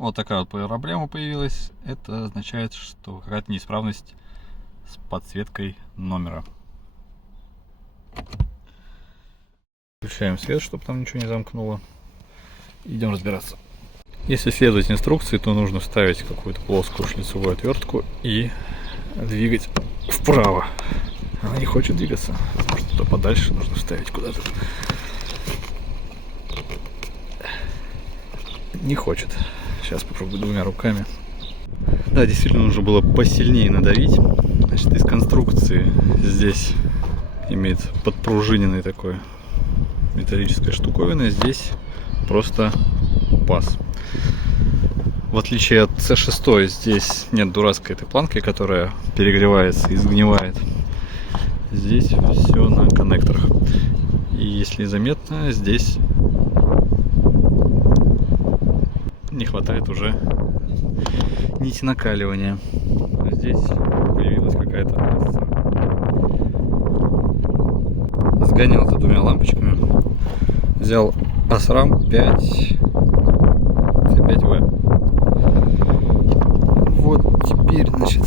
Вот такая вот проблема появилась. Это означает, что какая-то неисправность с подсветкой номера. Включаем свет, чтобы там ничего не замкнуло. Идем разбираться. Если следовать инструкции, то нужно вставить какую-то плоскую шлицевую отвертку и двигать вправо. Она не хочет двигаться. Может, туда подальше нужно вставить куда-то. Не хочет. Сейчас попробую двумя руками. Да, действительно нужно было посильнее надавить. Значит, из конструкции здесь имеет подпружиненный такой металлическая штуковина. Здесь просто паз. В отличие от C6, здесь нет дурацкой этой планки, которая перегревается и сгнивает. Здесь все на коннекторах. И если заметно, здесь не хватает уже нити накаливания. А здесь появилась какая-то масса. Сгонял за двумя лампочками. Взял Osram 5 C5V. Вот теперь, значит,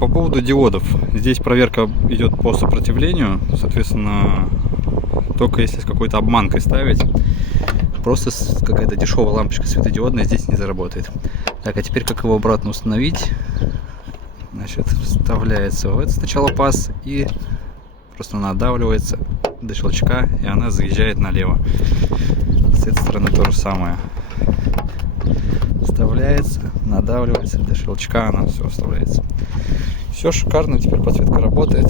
по поводу диодов. Здесь проверка идет по сопротивлению. Соответственно, только если с какой-то обманкой ставить, просто какая-то дешевая лампочка светодиодная здесь не заработает. Так, а теперь как его обратно установить? Значит, вставляется в это сначала паз и просто надавливается до щелчка, и она заезжает налево. С этой стороны то же самое. Вставляется, надавливается до щелчка, она все вставляется. Все шикарно, теперь подсветка работает.